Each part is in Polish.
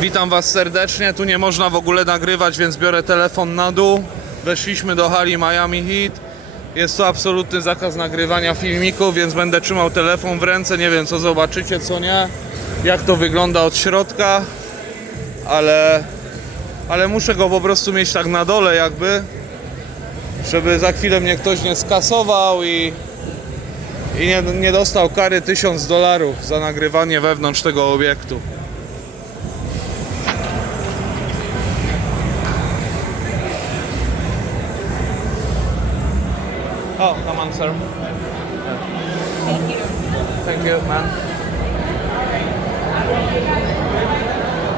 Witam Was serdecznie. Tu nie można w ogóle nagrywać, więc biorę telefon na dół. Weszliśmy do hali Miami Heat. Jest tu absolutny zakaz nagrywania filmików, więc będę trzymał telefon w ręce. Nie wiem, co zobaczycie, co nie. Jak to wygląda od środka, ale, ale muszę go po prostu mieć tak na dole, jakby, żeby za chwilę mnie ktoś nie skasował i, i nie, nie dostał kary 1000 dolarów za nagrywanie wewnątrz tego obiektu. Oh, come on, sir. Thank you, man.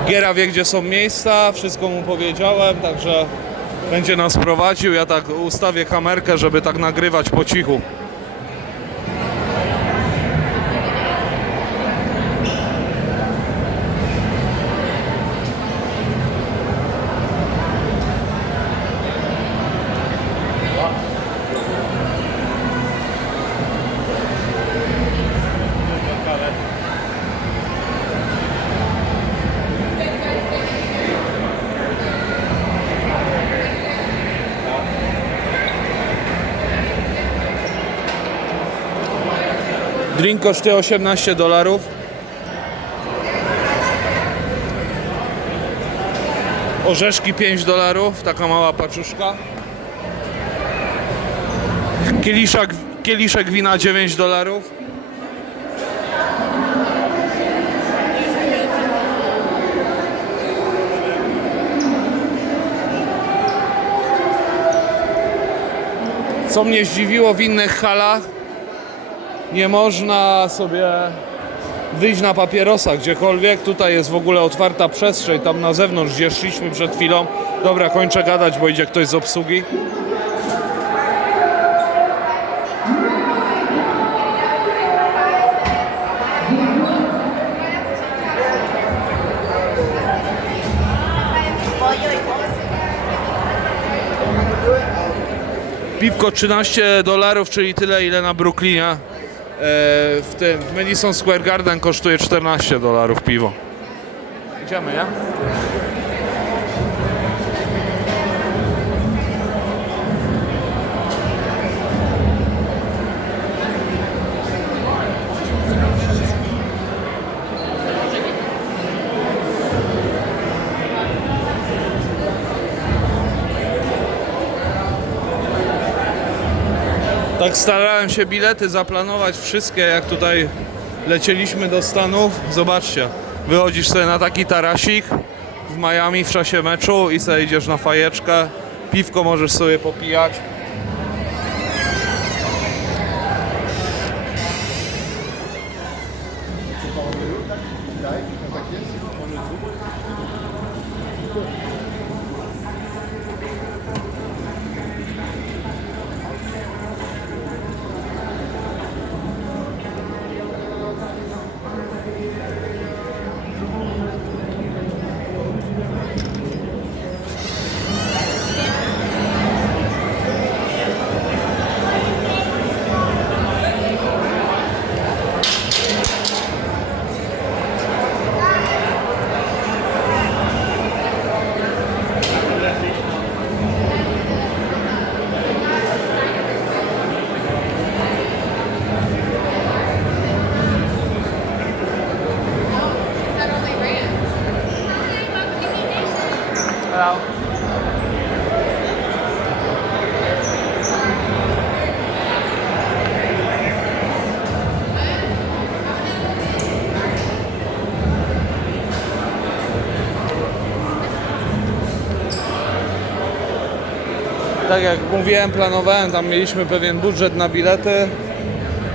Giera wie, gdzie są miejsca, wszystko mu powiedziałem, także będzie nas prowadził. Ja tak ustawię kamerkę, żeby tak nagrywać po cichu. Drink kosztuje 18 dolarów. Orzeszki 5 dolarów, taka mała paczuszka. Kieliszek, kieliszek wina 9 dolarów. Co mnie zdziwiło w innych halach, nie można sobie wyjść na papierosa gdziekolwiek. Tutaj jest w ogóle otwarta przestrzeń, tam na zewnątrz, gdzie szliśmy przed chwilą. Dobra, kończę gadać, bo idzie ktoś z obsługi. Piwko 13 dolarów, czyli tyle ile na Brooklynie. E, w tym w Madison Square Garden kosztuje 14 dolarów piwo. Idziemy, nie? Tak starałem się bilety zaplanować wszystkie, jak tutaj lecieliśmy do Stanów. Zobaczcie, wychodzisz sobie na taki tarasik w Miami w czasie meczu i sobie idziesz na fajeczkę, piwko możesz sobie popijać. Tak jak mówiłem, planowałem, tam mieliśmy pewien budżet na bilety.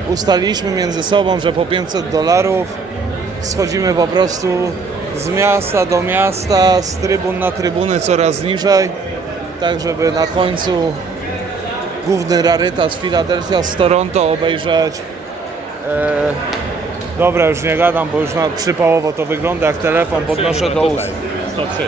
Ustaliliśmy między sobą, że po 500 dolarów schodzimy po prostu z miasta do miasta, z trybun na trybuny coraz niżej, tak żeby na końcu główny rarytas Philadelphia z Toronto obejrzeć. E, dobra, już nie gadam, bo już na przypałowo to wygląda jak telefon, podnoszę do ust. 103.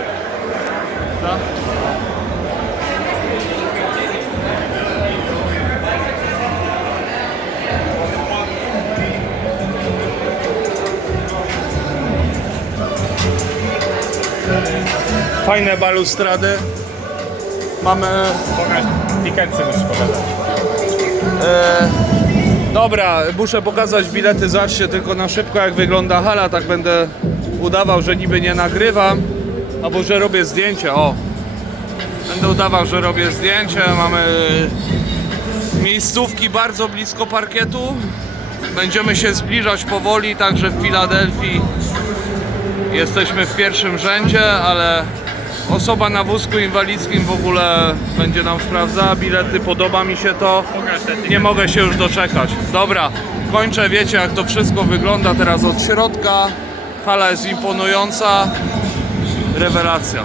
Fajne balustrady. Mamy Pokaż, musisz pokazać. E, dobra, muszę pokazać bilety, zobaczcie tylko na szybko jak wygląda hala, tak będę udawał, że niby nie nagrywam, albo że robię zdjęcie, o. Będę udawał, że robię zdjęcie, mamy miejscówki bardzo blisko parkietu. Będziemy się zbliżać powoli, także w Filadelfii jesteśmy w pierwszym rzędzie, ale osoba na wózku inwalidzkim w ogóle będzie nam sprawdzała bilety, podoba mi się to. Nie mogę się już doczekać. Dobra, kończę. Wiecie, jak to wszystko wygląda teraz od środka. Hala jest imponująca. Rewelacja.